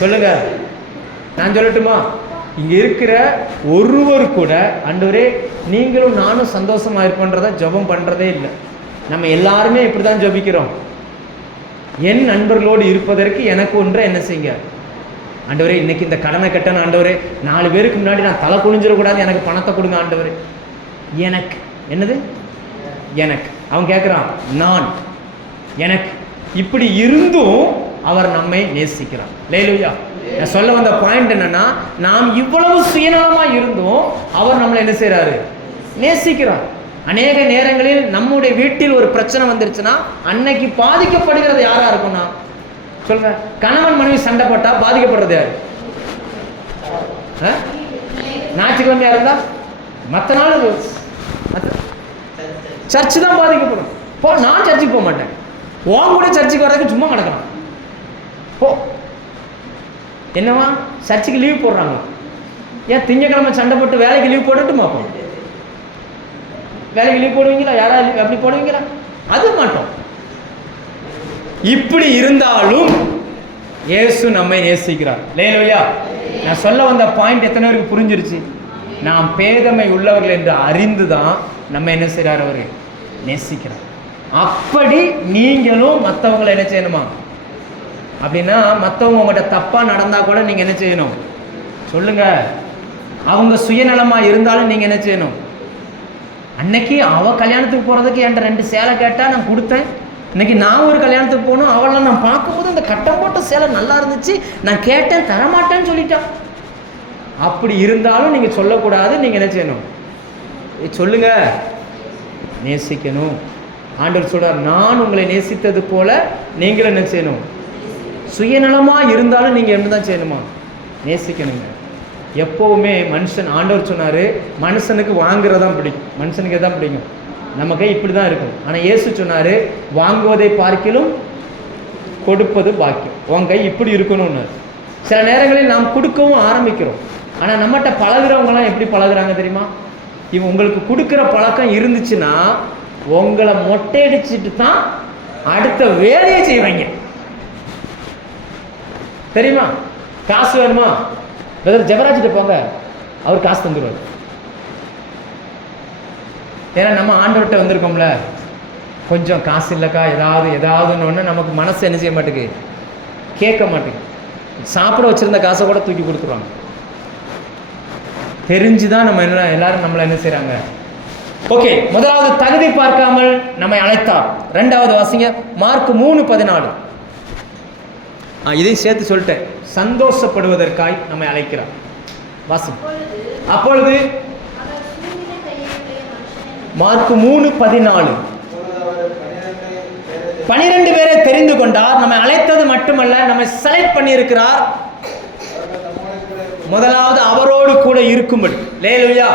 சொல்லுங்க? நான் சொல்லட்டுமா? இங்கே இருக்கிற ஒருவர் கூட ஆண்டவரே நீங்களும் நானும் சந்தோஷமா இருப்பன்றதை ஜெபம் பண்ணுறதே இல்லை. நம்ம எல்லாருமே இப்படி தான் ஜெபிக்கிறோம். என் நண்பர்களோடு இருப்பதற்கு எனக்கு ஒன்றை என்ன செய்யுங்க ஆண்டவரே, இன்னைக்கு இந்த கடனை கட்டணும் ஆண்டவரே, 4 பேருக்கு முன்னாடி நான் தலை குனிஞ்சிடக்கூடாது, எனக்கு பணத்தை கொடுங்க ஆண்டவரே. எனக்கு என்னது? எனக்கு. அவன் கேட்குறான் நான், எனக்கு. இப்படி இருந்தும் அவர் நம்மை நேசிக்கிறார். அல்லேலூயா. நான் சொல்ல வந்த பாயிண்ட் என்னன்னா, நாம் இவ்வளவு சுயநலமா இருந்தும் அவர் நம்மளை என்ன செய்யறாரு? நேசிக்கிறார். அநேக நேரங்களில் நம்முடைய வீட்டில் ஒரு பிரச்சனை வந்துருச்சுன்னா அன்னைக்கு பாதிக்கப்படுகிறது யாரா இருக்கும்னா சொல்லுங்க, கணவன் மனைவி சண்டை போட்டா பாதிக்கப்படுறது யாரு? ஞாயிற்றுக்கிழமையா இருந்தா மற்ற நாள் சர்ச்சு தான் பாதிக்கப்படும். போ, நான் சர்ச்சுக்கு போக மாட்டேன். உன் கூட சர்ச்சுக்கு வர்றதுக்கு சும்மா கிடக்கணும். போ, என்னவா சர்ச்சுக்கு லீவ் போடுறாங்க? ஏன் திங்கக்கிழமை சண்டை போட்டு வேலைக்கு லீவ் போடட்டுமா? போ, வேலைக்கு லீவ் போடுவீங்களா? யாராவது அப்படி போடுவீங்களா? அது மாட்டோம். இப்படி இருந்தாலும் இயேசு நம்மை நேசிக்கிறார். அல்லேலூயா. நான் சொல்ல வந்த பாயிண்ட் எத்தனை பேருக்கு புரிஞ்சிருச்சு? நாம் பேதமை உள்ளவர்கள் என்று அறிந்துதான் நம்ம என்ன செய்யறார்? அவரு நேசிக்கிறார். அப்படி நீங்களும் மற்றவங்களை என்ன செய்யணுமா? அப்படின்னா மற்றவங்க உங்கள்கிட்ட தப்பா நடந்தா கூட நீங்க என்ன செய்யணும்? சொல்லுங்க. அவங்க சுயநலமா இருந்தாலும் நீங்க என்ன செய்யணும்? அன்னைக்கு அவ கல்யாணத்துக்கு போறதுக்கு என்கிட்ட 2 சேலை கேட்டா நான் கொடுத்தேன். இன்னைக்கு நான் ஒரு கல்யாணத்துக்கு போகணும், அவளை நான் பார்க்கும்போது அந்த கட்டம் போட்ட சேலை நல்லா இருந்துச்சு, நான் கேட்டேன் தரமாட்டேன்னு சொல்லிட்டான். அப்படி இருந்தாலும் நீங்க சொல்லக்கூடாது. நீங்க என்ன செய்யணும்? சொல்லுங்க, நேசிக்கணும். ஆண்டவர் சொல்றார், நான் உங்களை நேசித்தது போல நீங்களும் என்ன செய்யணும்? சுயநலமா இருந்தாலும் நீங்க என்னதான் செய்யணுமா? நேசிக்கணுங்க. எப்பவுமே மனுஷன், ஆண்டவர் சொன்னாரு, மனுஷனுக்கு வாங்குறதான் பிடிக்கும். மனுஷனுக்கு எதான் பிடிக்கும்? நமக்கு இப்படி தான் இருக்கும். ஆனால் இயேசு சொன்னாரு, வாங்குவதை பார்க்கிலும் கொடுப்பது பாக்கியம். உன் கை இப்படி இருக்கணும்னு. சில நேரங்களில் நாம் கொடுக்கவும் ஆரம்பிக்கிறோம். ஆனால் நம்மகிட்ட பழகிறவங்களாம் எப்படி பழகுறாங்க தெரியுமா? இவன் உங்களுக்கு கொடுக்குற பழக்கம் இருந்துச்சுன்னா உங்களை மொட்டையடிச்சிட்டு தான் அடுத்த வேலையை செய்வாங்க. தெரியுமா? காசு வேணுமா? ஜெபராஜிட்ட போங்க, அவர் காசு தந்துடுவார். ஏன்னா நம்ம ஆண்டவர்கிட்ட வந்திருக்கோம்ல, கொஞ்சம் காசு இல்லைக்கா, ஏதாவதுன்னு நமக்கு மனசு என்ன செய்ய மாட்டேங்குது? கேட்க மாட்டேங்குது. சாப்பிட வச்சிருந்த காசை கூட தூக்கி கொடுத்துருவாங்க. தெரிஞ்சுதான் நம்ம என்ன எல்லாரும் நம்மளை என்ன செய்யறாங்க? ஓகே, முதலாவது தகுதி பார்க்காமல் நம்மை அழைத்தார். 2வது வாசிங்க, மார்க் 3:14. இதையும் சேர்த்து சொல்லிட்டேன். சந்தோஷப்படுவதற்காய் நம்மை அழைக்கிறார். வாசிங்க. அப்பொழுது மார்க் 3:14, 12 பேரை தெரிந்து கொண்டார். நம்மை அழைத்தது மட்டுமல்ல, நம்மை செலக்ட் பண்ணியிருக்கிறார். முதலாவது அவரோடு கூட இருக்கும்படி. அல்லேலூயா.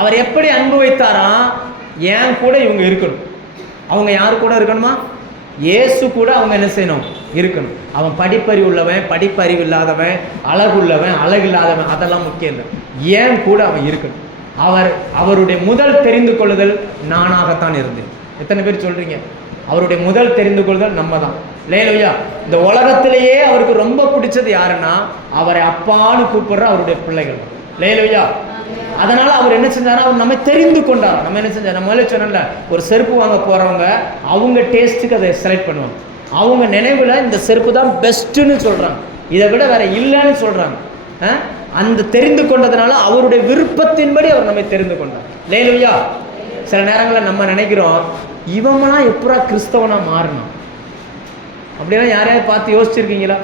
அவர் எப்படி அன்பு வைத்தாராம்? ஏன் கூட இவங்க இருக்கணும். அவங்க யாரு கூட இருக்கணுமா? இயேசு கூட அவங்க என்ன செய்யணும்? இருக்கணும். அவன் படிப்பறிவு உள்ளவன், படிப்பறிவு இல்லாதவன், அழகு உள்ளவன், அழகு இல்லாதவன், அதெல்லாம் முக்கியம் இல்லை. ஏன் கூட அவன் இருக்கணும். அவருடைய முதல் தெரிந்து கொள்ளுதல் நானாகத்தான் இருந்தது. எத்தனை பேர் சொல்றீங்க? அவருடைய முதல் தெரிந்து கொள்ளுதல் நம்ம தான். அல்லேலூயா. இந்த உலகத்திலேயே அவருக்கு ரொம்ப பிடிச்சது யாருன்னா, அவரை அப்பான்னு கூப்பிடுற அவருடைய பிள்ளைகள். அல்லேலூயா. அதனால அவர் என்ன செஞ்சாரா? அவர் நம்ம தெரிந்து கொண்டார். நம்ம என்ன செஞ்சார்? நம்ம முதல்ல சொன்னல, ஒரு செருப்பு வாங்க போறவங்க அவங்க டேஸ்ட்டுக்கு அதை செலக்ட் பண்ணுவாங்க. அவங்க நினைவுல இந்த செருப்பு தான் பெஸ்ட்டுன்னு சொல்றாங்க, இதை விட வேற இல்லைன்னு சொல்றாங்க. அந்த தெரிந்து கொண்டதுனால அவருடைய விருப்பத்தின்படி அவர் நம்மை தெரிந்து கொண்டார். அல்லேலூயா. சில நேரங்களில் நம்ம நினைக்கிறோம், இவங்களாம் எப்படா கிறிஸ்தவனா மாறணும்? அப்படிலாம் யாரையாவது பார்த்து யோசிச்சிருக்கீங்களா?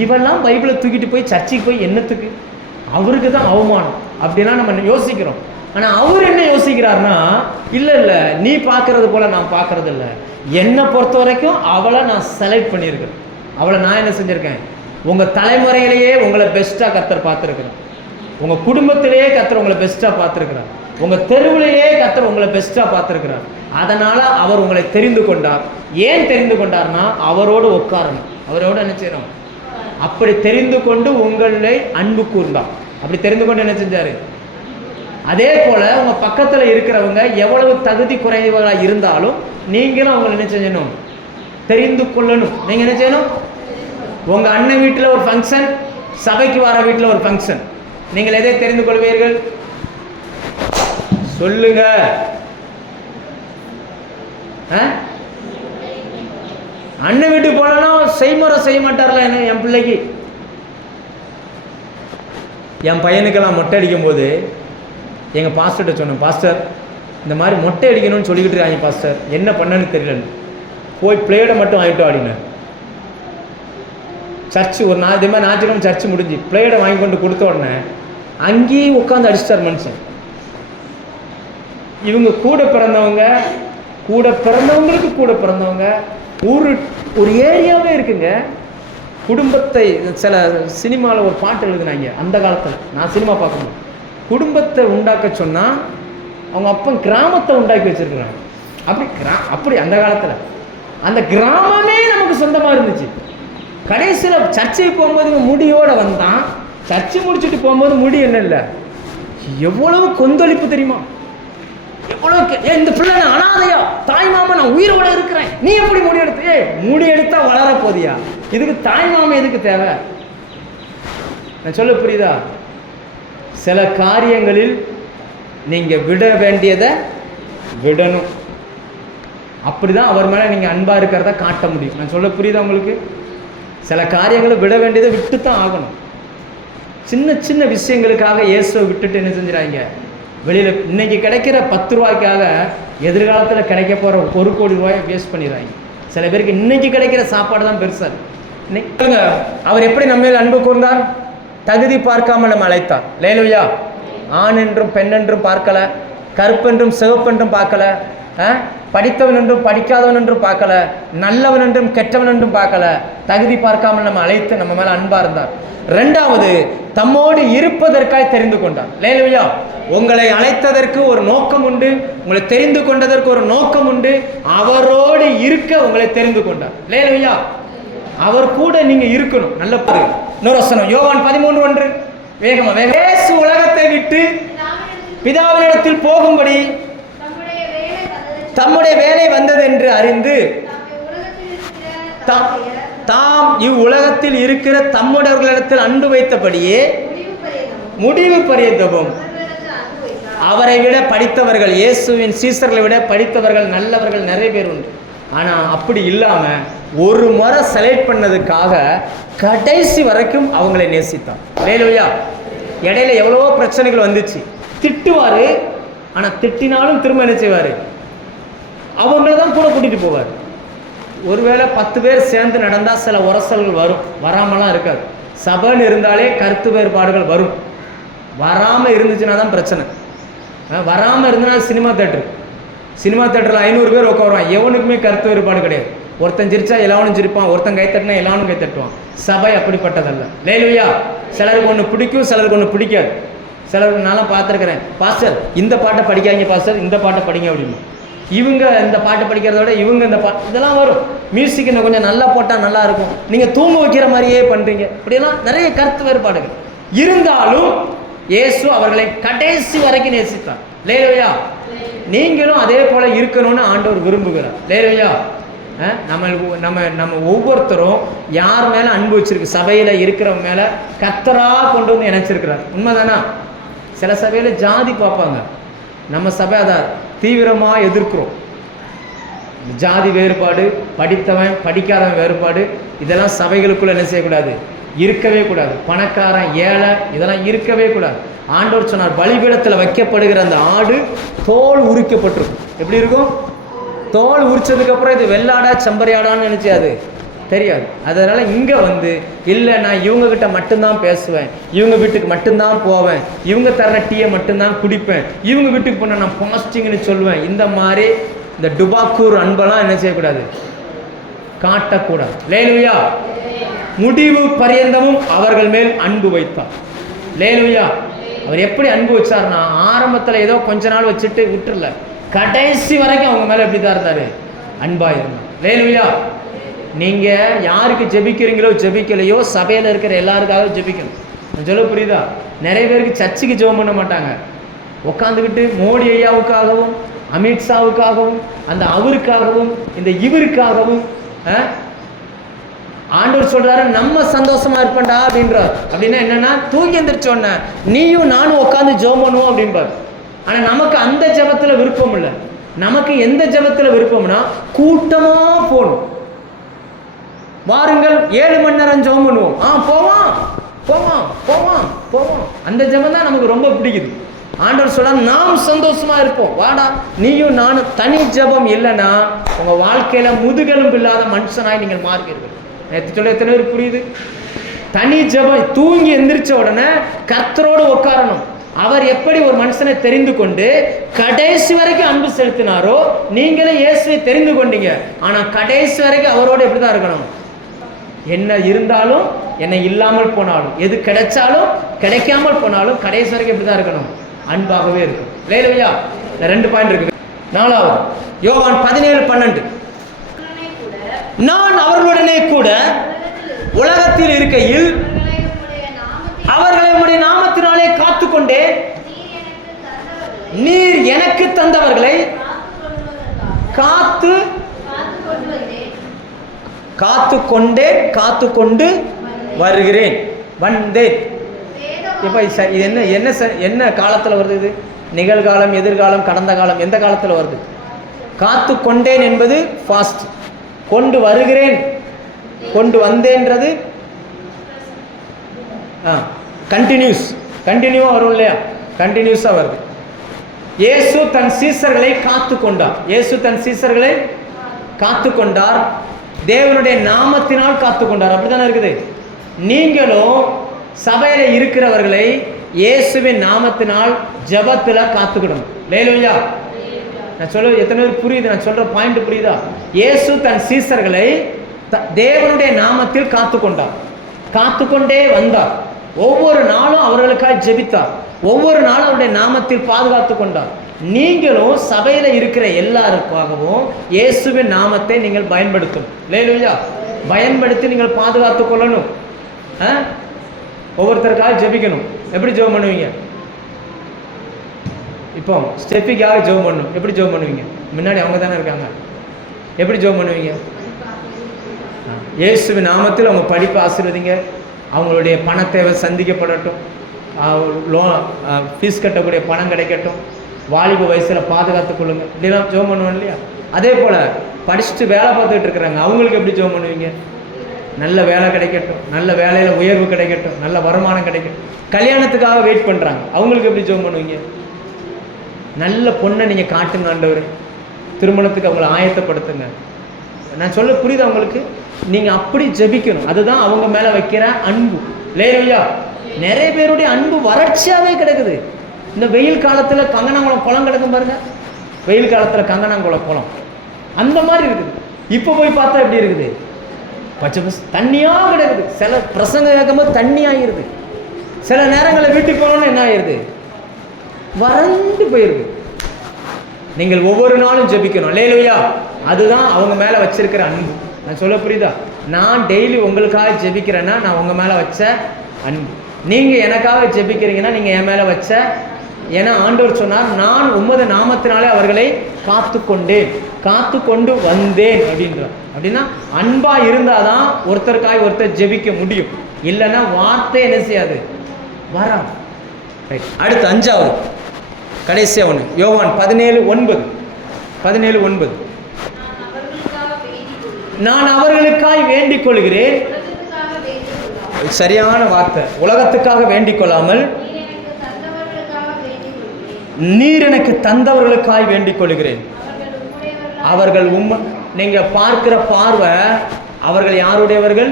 இவெல்லாம் பைபிளை தூக்கிட்டு போய் சர்ச்சைக்கு போய் என்னத்துக்கு? அவருக்கு தான் அவமானம் அப்படிலாம் நம்ம யோசிக்கிறோம். ஆனால் அவர் என்ன யோசிக்கிறார்னா, இல்லை நீ பார்க்கறது போல நான் பார்க்கறது இல்லை. என்னை பொறுத்த வரைக்கும் அவளை நான் செலக்ட் பண்ணியிருக்கேன். அவளை நான் என்ன செஞ்சுருக்கேன்? உங்கள் தலைமுறையிலேயே உங்களை பெஸ்ட்டாக கர்த்தர் பார்த்துருக்குறேன். உங்கள் குடும்பத்திலேயே கர்த்தர் உங்களை பெஸ்ட்டாக பார்த்துருக்குறார். உங்கள் தெருவிலேயே கர்த்தர் உங்களை பெஸ்ட்டாக பார்த்துருக்குறார். அதனால் அவர் உங்களை தெரிந்து கொண்டார். ஏன் தெரிந்து கொண்டார்னா, அவரோடு உட்காரணும், அவரோடு என்ன செய்யணும்? அப்படி தெரிந்து கொண்டு உங்களை அன்பு கூர்ந்தார். அப்படி தெரிந்து கொண்டு என்ன செஞ்சாரு? அதே போல உங்க பக்கத்தில் இருக்கிறவங்க எவ்வளவு தகுதி குறைவாக இருந்தாலும் நீங்களும் அவங்களை என்ன செய்யணும்? தெரிந்து கொள்ளணும். நீங்க என்ன செய்யணும்? உங்க அண்ணன் வீட்டில் ஒரு ஃபங்க்ஷன், சபைக்கு வர வீட்டில் ஒரு ஃபங்க்ஷன், நீங்கள் எதை தெரிந்து கொள்வீர்கள்? சொல்லுங்க. அண்ணன் வீட்டுக்கு போனாலும் செய்முறை செய்ய மாட்டார்ல. என்ன, என் பிள்ளைக்கு, என் பையனுக்கெல்லாம் மொட்டை அடிக்கும் போது எங்கள் பாஸ்டர்கிட்ட சொன்னேன், பாஸ்டர் இந்த மாதிரி மொட்டை அடிக்கணும்னு சொல்லிக்கிட்டு இருக்காங்க பாஸ்டர், என்ன பண்ணன்னு தெரியலன்னு. போய் பிளேடை மட்டும் வாங்கிட்டு ஆடினேன். சர்ச்சு ஒரு இதே மாதிரி ஞாயிற்றுக்கிழமை சர்ச்சு முடிஞ்சு பிளேடை வாங்கி கொண்டு கொடுத்த உடனே அங்கேயே உட்காந்து அடிச்சிட்டார் மனுஷன். இவங்க கூட பிறந்தவங்களுக்கு கூட பிறந்தவங்க ஒரு ஏரியாவே இருக்குங்க. குடும்பத்தை சில சினிமாவில் ஒரு பாட்டு எழுதுனாங்க அந்த காலத்தில், நான் சினிமா பார்க்கணும். குடும்பத்தை உண்டாக்க சொன்னால் அவங்க அப்பன் கிராமத்தை உண்டாக்கி வச்சிருக்கிறாங்க. அப்படி அந்த காலத்தில் அந்த கிராமமே நமக்கு சொந்தமாக இருந்துச்சு. கடைசியில் சர்ச்சைக்கு போகும்போது இவன் முடியோடு வந்தான். சர்ச்சை முடிச்சுட்டு போகும்போது முடி என்ன இல்லை, எவ்வளவு கொந்தளிப்பு தெரியுமா? எவ்வளோ இந்த பிள்ளை அனாதையா, தாய் மாமா நான் உயிரோட இருக்கிறேன், நீ எப்படி முடி எடுத்து? முடி எடுத்தா வளர போதியா? இதுக்கு தாய் மாமா எதுக்கு தேவை? நான் சொல்ல புரியுதா? சில காரியங்களில் நீங்க விட வேண்டியதை விடணும். அப்படிதான் அவர் மேல நீங்க அன்பா இருக்கிறத காட்ட முடியும். நான் சொல்ல புரியுதா உங்களுக்கு? சில காரியங்களை விட வேண்டியதை விட்டு தான் ஆகணும். சின்ன சின்ன விஷயங்களுக்காக இயேசுவை விட்டுட்டு என்ன செஞ்சுறாங்க? வெளியில் இன்னைக்கு கிடைக்கிற 10 ரூபாய்க்காக எதிர்காலத்தில் கிடைக்க போகிற 1 கோடி ரூபாயை வேஸ்ட் பண்ணிடுறாங்க. சில பேருக்கு இன்னைக்கு கிடைக்கிற சாப்பாடு தான் பெருசாக. இன்னைக்கு அவர் எப்படி நம்ம அன்பு கூர்ந்தார்? தகுதி பார்க்காமல் நம்ம அழைத்தார். லேலுயா, ஆண் என்றும் பெண் என்றும் பார்க்கல, கருப்பென்றும் சிவப்பென்றும் பார்க்கல, படித்தவன் என்றும் படிக்காதவன் என்றும் பார்க்கல, நல்லவன் என்றும் கெட்டவன் என்றும் பார்க்கல. தகுதி பார்க்காமல் நம்ம அழைத்து நம்ம மேலே அன்பா இருந்தார். 2வது, தம்மோடு இருப்பதற்காய் தெரிந்து கொண்டார். லேலுயா, உங்களை அழைத்ததற்கு ஒரு நோக்கம் உண்டு, உங்களை தெரிந்து கொண்டதற்கு ஒரு நோக்கம் உண்டு. அவரோடு இருக்க உங்களை தெரிந்து கொண்டார். லேலுயா, அவர் கூட நீங்க இருக்கணும். நல்ல இன்னொரு வசனம் யோவான் 13:1. வேகமா இயேசு உலகத்தை விட்டு பிதாவினிடத்தில் போகும்படி தம்முடைய வேலை வந்தது என்று அறிந்து தாம் இவ்வுலகத்தில் இருக்கிற தம்முடையவர்களிடத்தில் அன்பு வைத்தபடியே முடிவு பரியந்தமும் அவரை விட படித்தவர்கள், இயேசுவின் சீசர்களை விட படித்தவர்கள் நல்லவர்கள் நிறைய பேர் உண்டு. ஆனால் அப்படி இல்லாமல் ஒரு முறை செலக்ட் பண்ணதுக்காக கடைசி வரைக்கும் அவங்களை நேசித்தார். லேலுயா, இடையில எவ்வளவோ பிரச்சனைகள் வந்துச்சு. திட்டுவார், ஆனால் திட்டினாலும் திரும்ப என்ன செய்வார்? அவங்கள தான் கூட கூட்டிகிட்டு போவார். ஒருவேளை 10 பேர் சேர்ந்து நடந்தால் சில உரசல்கள் வரும், வராமலாம் இருக்காது. சபைன்னு இருந்தாலே கருத்து வேறுபாடுகள் வரும். வராமல் இருந்துச்சுன்னா தான் பிரச்சனை. வராமல் இருந்தனா சினிமா தேட்டரில் 500 பேர் உட்காருவான், எவனுக்குமே கருத்து வேறுபாடு கிடையாது. ஒருத்தன் சிரிச்சா எல்லாவனும் சிரிப்பான், ஒருத்தன் கை தட்டினா எல்லாவனும் கை தட்டுவான். சபை அப்படிப்பட்டதல்ல. லேலுயா, சிலருக்கு ஒன்று பிடிக்கும், சிலருக்கு ஒன்று பிடிக்காது. சிலருக்கு நான்லாம் பார்த்துருக்கிறேன், பாஸ்டர் இந்த பாட்டை படிக்காதீங்க பாஸ்டர், இந்த பாட்டை படிங்க அப்படின்னு. இவங்க இந்த பாட்டை படிக்கிறத விட இவங்க இந்த இதெல்லாம் வரும். மியூசிக் இன்னும் கொஞ்சம் நல்லா போட்டால் நல்லா இருக்கும், நீங்கள் தூங்க வைக்கிற மாதிரியே பண்ணுறீங்க, இப்படியெல்லாம் நிறைய கருத்து வேறுபாடுகள் இருந்தாலும் இயேசு அவர்களை கடைசி வரைக்கும் நேசித்தார். லேலுயா, நீங்களும் அதே போல இருக்கணும்னு ஆண்டவர் விரும்புகிறார். லேலுயா, நம்ம ஒவ்வொருத்தரும் யார் மேலே அன்பு வச்சிருக்கு, சபையில் இருக்கிறவங்க மேலே கத்தரா கொண்டு வந்து இணைச்சிருக்கிறார். உண்மைதானா? சில சபையில் ஜாதி பார்ப்பாங்க, நம்ம சபை அதை தீவிரமாக எதிர்க்கிறோம். ஜாதி வேறுபாடு, படித்தவன் படிக்காதவன் வேறுபாடு, இதெல்லாம் சபைகளுக்குள்ள என்ன செய்யக்கூடாது? இருக்கவே கூடாது. பணக்காரன் ஏழை இதெல்லாம் இருக்கவே கூடாது. ஆண்டவர் சொன்னார், பலிபீடத்தில் வைக்கப்படுகிற அந்த ஆடு தோல் உரிக்கப்பட்டிருக்கும். எப்படி இருக்கும்? தோல் உரிச்சதுக்கப்புறம் இது வெள்ளாடா செம்பரியாடான்னு நினச்சாது தெரியாது. அதனால் இங்கே வந்து இல்லை, நான் இவங்ககிட்ட மட்டும்தான் பேசுவேன், இவங்க வீட்டுக்கு மட்டும்தான் போவேன், இவங்க தர டீயை மட்டும்தான் குடிப்பேன், இவங்க வீட்டுக்கு போனால் நான் பாஸ்டிங்னு சொல்லுவேன். இந்த மாதிரி இந்த டுபாக்கூர் அன்பெல்லாம் என்ன செய்யக்கூடாது? காட்டக்கூடாது. லேலுயா, முடிவு பரியந்தமும் அவர்கள் மேல் அன்பு வைத்தார். லேலுயா, அவர் எப்படி அன்பு வச்சார்னா, ஆரம்பத்தில் ஏதோ கொஞ்ச நாள் வச்சுட்டு விட்டுறல, கடைசி வரைக்கும் அவங்க மேலே எப்படி தான் இருந்தார்? அன்பாக இருந்தார். லேலுயா, நீங்கள் யாருக்கு ஜெபிக்கிறீங்களோ ஜெபிக்கலையோ சபையில் இருக்கிற எல்லாருக்காக ஜெபிக்கணும். சொல்ல புரியுதா? நிறைய பேருக்கு சர்ச்சுக்கு ஜெபம் பண்ண மாட்டாங்க, உட்காந்துக்கிட்டு மோடி ஐயாவுக்காகவும் அமித்ஷாவுக்காகவும் அந்த அவருக்காகவும் இந்த இவருக்காகவும் ஆண்டவர் சொல்றாரு, நம்ம சந்தோஷமா இருப்பேன்டா அப்படின்றார். அப்படின்னா என்னன்னா, தூங்கி எந்திரிச்சோன்ன நீயும் நானும் உட்காந்து ஜெபம் பண்ணுவோம் அப்படின்பார். ஆனா நமக்கு அந்த ஜெபத்துல விருப்பம் இல்லை. நமக்கு எந்த ஜெபத்துல விருப்பம்னா, கூட்டமா போகணும். வாருங்கள் 7 மணி நேரம் ஜெபம் பண்ணுவோம், போவோம் போவோம் போவோம் போவோம், அந்த ஜெபம் தான் நமக்கு ரொம்ப பிடிக்குது. ஆண்டவர் சொல்ல, நாம் சந்தோஷமா இருப்போம், வாடா நீயும் நானும். தனி ஜெபம் இல்லைன்னா உங்க வாழ்க்கையில முதுகெலும்பு இல்லாத மனுஷனாய் நீங்கள் மாறுவீர்கள். நேற்று சொல்ல எத்தனை பேர் புரியுது? தனி ஜெபம். தூங்கி எந்திரிச்ச உடனே கர்த்தரோடு உட்காரணும். அவர் எப்படி ஒரு மனுஷனை தெரிந்து கொண்டு கடைசி வரைக்கும் அன்பு செலுத்தினாரோ, நீங்களும் இயேசுவை தெரிந்து கொண்டீங்க. ஆனா கடைசி வரைக்கும் அவரோட எப்படிதான் இருக்கணும்? என்ன இருந்தாலும், என்ன இல்லாமல் போனாலும், எது கிடைச்சாலும் கிடைக்காமல் போனாலும் கடைசி வரைக்கும் எப்படிதான் இருக்கணும்? அன்பாகவே இருக்கும். இல்லையா? 2 பாயிண்ட் இருக்கு. 4வது யோவான் 17:12, நான் அவர்களுடனே கூட உலகத்தில் இருக்கையில் அவர்களை உம்முடைய நாமத்தினாலே காத்துக்கொண்டேன். நீர் எனக்கு தந்தவர்களை காத்துக்கொண்டு வருகிறேன், வந்தேன். இப்போ இது என்ன காலத்தில் வருது? இது நிகழ்காலம், எதிர்காலம், கடந்த காலம், எந்த காலத்தில் வருது? காத்து கொண்டேன் என்பது ஃபாஸ்ட், கொண்டு வருகிறேன், கொண்டு வந்தேன்றது கண்டினியூவாக வரும் இல்லையா? கண்டினியூஸாக வருது. இயேசு தன் சீசர்களை காத்து கொண்டார். இயேசு தன் சீசர்களை காத்து கொண்டார், தேவனுடைய நாமத்தினால் காத்து கொண்டார். அப்படித்தானே இருக்குது. நீங்களும் சபையில் இருக்கிறவர்களை இயேசுவின் நாமத்தினால் ஜெபத்தில் காத்துக்கிடணும். லேலூயா. நான் சொல்ல எத்தனை பேர் புரியுது? நான் சொல்ற பாயிண்ட் புரியுதா? இயேசு தன் சீசர்களை தேவனுடைய நாமத்தில் காத்து கொண்டார், காத்துக்கொண்டே வந்தார். ஒவ்வொரு நாளும் அவர்களுக்காக ஜெபித்தார், ஒவ்வொரு நாளும் அவருடைய நாமத்தில் பாதுகாத்து கொண்டார். நீங்களும் சபையில் இருக்கிற எல்லாருக்காகவும் இயேசுவின் நாமத்தை நீங்கள் பயன்படுத்தணும். லேலூயா. பயன்படுத்தி நீங்கள் பாதுகாத்து கொள்ளணும். ஒவ்வொருத்தருக்காக ஜெபிக்கணும். எப்படி ஜெபம் பண்ணுவீங்க? இப்போ ஸ்டெஃபிக்காக ஜெபம் பண்ணணும். எப்படி ஜெபம் பண்ணுவீங்க? முன்னாடி அவங்க தானே இருக்காங்க. எப்படி ஜெபம் பண்ணுவீங்க? இயேசுவின் நாமத்தில் அவங்க படிப்பு ஆசீர்வதிங்க, அவங்களுடைய பண தேவை சந்திக்கப்படட்டும், ஃபீஸ் கட்டக்கூடிய பணம் கிடைக்கட்டும், வாலிப வயசில் பாதுகாத்து கொள்ளுங்க. இப்படிலாம் ஜெபம் பண்ணுவோம் இல்லையா? அதே போல் படிச்சுட்டு வேலை பார்த்துக்கிட்டு இருக்கிறாங்க, அவங்களுக்கு எப்படி ஜெபம் பண்ணுவீங்க? நல்ல வேலை கிடைக்கட்டும், நல்ல வேலையில் உயர்வு கிடைக்கட்டும், நல்ல வருமானம் கிடைக்கட்டும். கல்யாணத்துக்காக வெயிட் பண்ணுறாங்க, அவங்களுக்கு எப்படி ஜெபம் பண்ணுவீங்க? நல்ல பொண்ணை நீங்கள் காட்டுங்க ஆண்டவரே, திருமணத்துக்கு அவங்கள ஆயத்தப்படுத்துங்க. நான் சொல்ல புரியுது அவங்களுக்கு? நீங்கள் அப்படி ஜெபிக்கணும். அதுதான் அவங்க மேலே வைக்கிற அன்பு. லேலூயா. நிறைய பேருடைய அன்பு வறட்சியாகவே கிடக்குது. இந்த வெயில் காலத்தில் கங்கனாங்குளம் குளம் கிடக்கும் பாருங்க. வெயில் காலத்தில் கங்கனாங்குளம் குளம் அந்த மாதிரி இருக்குது. இப்போ போய் பார்த்தா எப்படி இருக்குது? பச்சை பஸ் தண்ணியாக கிடக்குது. சில பிரசங்க கேட்கும்போது தண்ணி ஆகிருது. சில நேரங்களில் வீட்டுக்கு போனோன்னு என்ன ஆகிருது? வறண்டு போயிருக்கு. நீங்கள் ஒவ்வொரு நாளும் ஜெபிக்கணும். லேலூயா. அதுதான் அவங்க மேலே வச்சிருக்கிற அன்பு. நான் சொல்ல புரியுதா? நான் டெய்லி உங்களுக்காக ஜெபிக்கிறேன்னா நான் உங்கள் மேலே வச்ச அன்பு. நீங்கள் எனக்காக ஜெபிக்கிறீங்கன்னா நீங்கள் என் மேலே வச்ச, ஏன்னா ஆண்டவர் சொன்னார், நான் உமது நாமத்தினாலே அவர்களை காத்து கொண்டு வந்தேன் அப்படின்றார். அப்படின்னா அன்பாக இருந்தால் தான் ஒருத்தருக்காக ஒருத்தர் ஜெபிக்க முடியும். இல்லைன்னா வார்த்தை என்ன செய்யாது, வராது. அடுத்து 5வது கடைசியாக ஒன்று, யோவான் 17:9. நான் அவர்களுக்காய் வேண்டிக் கொள்கிறேன். சரியான வார்த்தை. உலகத்துக்காக வேண்டிக் கொள்ளாமல் நீர் எனக்கு தந்தவர்களுக்காய் வேண்டிக் கொள்கிறேன். அவர்கள் நீங்க பார்க்கிற பார்வை, அவர்கள் யாருடையவர்கள்?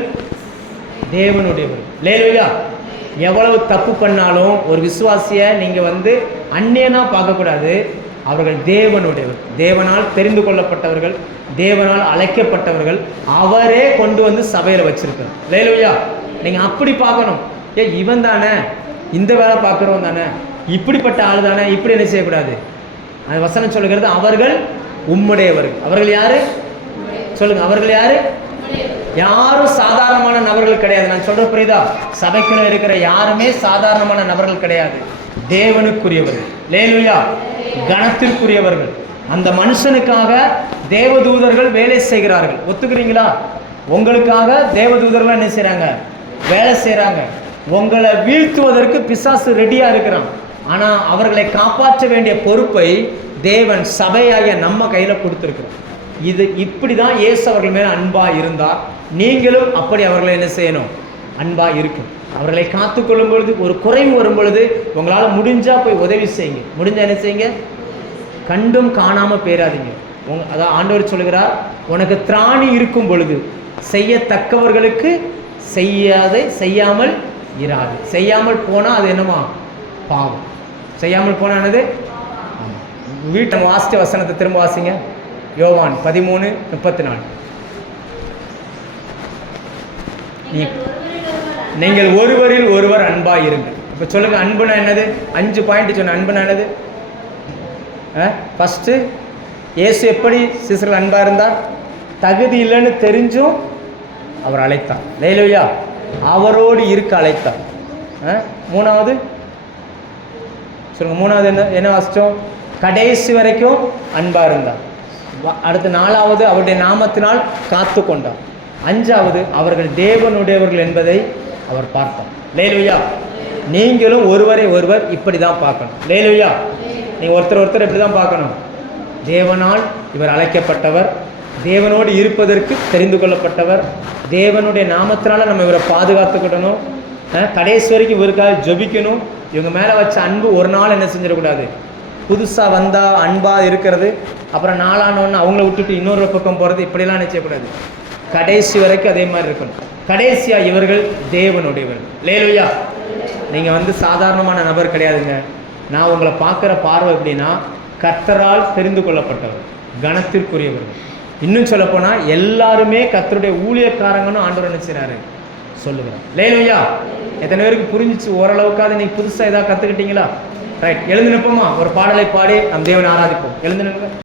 தேவனுடையவர்கள். லேலூயா. எவ்வளவு தப்பு பண்ணாலும் ஒரு விசுவாசியை நீங்க அந்நியனா பார்க்கக்கூடாது. அவர்கள் தேவனுடையவர், தேவனால் தெரிந்து கொள்ளப்பட்டவர்கள், தேவனால் அழைக்கப்பட்டவர்கள். அவரே கொண்டு சபையில் வச்சிருக்கிறார். லேலூயா. நீங்க அப்படி பார்க்கணும். இவன் தானே, இந்த வேலை பார்க்குறவன் தானே, இப்படிப்பட்ட ஆள் தானே, இப்படி என்ன செய்யக்கூடாது. அந்த வசனம் சொல்லுகிறது, அவர்கள் உம்முடையவர்கள். அவர்கள் யாரு சொல்லுங்க? அவர்கள் யாரு? யாரும் சாதாரணமான நபர்கள் கிடையாது. நான் சொல்ற புரியுதா? சபைக்குள்ள இருக்கிற யாருமே சாதாரணமான நபர்கள் கிடையாது. தேவனுக்குரியவர்கள். லேலூயா. கணத்திற்குரியவர்கள். அந்த மனுஷனுக்காக தேவதூதர்கள் வேலை செய்கிறார்கள். ஒத்துக்கிறீங்களா? உங்களுக்காக தேவதூதர்கள் என்ன செய்றாங்க? வேலை செய்கிறாங்க. உங்களை வீழ்த்துவதற்கு பிசாசு ரெடியா இருக்கிறான். ஆனா அவர்களை காப்பாற்ற வேண்டிய பொறுப்பை தேவன் சபையாகிய நம்ம கையில கொடுத்திருக்கிறோம். இது இப்படிதான் இயேசு அவர்கள் மேல அன்பா இருந்தார். நீங்களும் அப்படி அவர்களை என்ன செய்யணும்? அன்பா இருக்கும். அவர்களை காத்துக்கொள்ளும் பொழுது, ஒரு குறைவு வரும் பொழுது உங்களால் முடிஞ்சா போய் உதவி செய்யுங்க. முடிஞ்சா என்ன செய்யுங்க? கண்டும் காணாம பேராதீங்க. அதான் ஆண்டவர் சொல்லுகிறார், உனக்கு திராணி இருக்கும் பொழுது செய்யத்தக்கவர்களுக்கு செய்யாமல் இராது. செய்யாமல் போனால் அது என்னமா? பாவம். செய்யாமல் போனால் என்னது? வீட்டை வாசித்த வசனத்தை திரும்ப வாசிங்க. யோவான் 13:34. நீங்கள் ஒருவரில் ஒருவர் அன்பாக இருங்க. இப்போ சொல்லுங்க, அன்புனா என்னது? 5 பாயிண்ட் சொன்ன. அன்புனா என்னது? ஃபஸ்ட்டு, இயேசு எப்படி சிசுர்கள் அன்பாக இருந்தார்? தகுதி இல்லைன்னு தெரிஞ்சும் அவர் அழைத்தார். லேலுயா, அவரோடு இருக்க அழைத்தார். மூணாவது சொல்லுங்க, மூணாவது என்ன வாசித்தோம்? கடைசி வரைக்கும் அன்பாக இருந்தார். அடுத்த 4வது, அவருடைய நாமத்தினால் காத்து கொண்டார். 5வது, அவர்கள் தேவனுடையவர்கள் என்பதை அவர் பார்த்தார். லேலுயா, நீங்களும் ஒருவரை ஒருவர் இப்படி தான் பார்க்கணும். லேலுயா, நீங்கள் ஒருத்தர் இப்படி தான் பார்க்கணும். தேவனால் இவர் அழைக்கப்பட்டவர், தேவனோடு இருப்பதற்கு தெரிந்து கொள்ளப்பட்டவர், தேவனுடைய நாமத்தினால நம்ம இவரை பாதுகாத்துக்கிடணும், கடைசி வரைக்கும் இவருக்காக ஜெபிக்கணும். இவங்க மேலே வச்ச அன்பு ஒரு நாள் என்ன செஞ்சிடக்கூடாது? புதுசாக வந்தால் அன்பாக இருக்கிறது, அப்புறம் நாளானோன்னு அவங்கள விட்டுட்டு இன்னொரு பக்கம் போகிறது, இப்படிலாம் நினைச்சக்கூடாது. கடைசி வரைக்கும் அதே மாதிரி இருக்கணும். கடைசியாக இவர்கள் தேவனுடையவர்கள். லேலுயா, நீங்கள் சாதாரணமான நபர் கிடையாதுங்க. நான் உங்களை பார்க்குற பார்வை எப்படின்னா, கர்த்தரால் தெரிந்து கொள்ளப்பட்டவர், கனத்திற்குரியவர்கள். இன்னும் சொல்லப்போனால் எல்லாருமே கர்த்தருடைய ஊழியக்காரங்கன்னு ஆண்டவர் நினைச்சாரு சொல்லுகிறேன். லேலுயா, எத்தனை பேருக்கு புரிஞ்சிச்சு? ஓரளவுக்காவது நீங்கள் புதுசாக ஏதாவது கற்றுக்கிட்டீங்களா? ரைட், எழுந்து நிற்போமா? ஒரு பாடலை பாடி நம் தேவனை ஆராதிப்போம். எழுந்து நிற்போம்.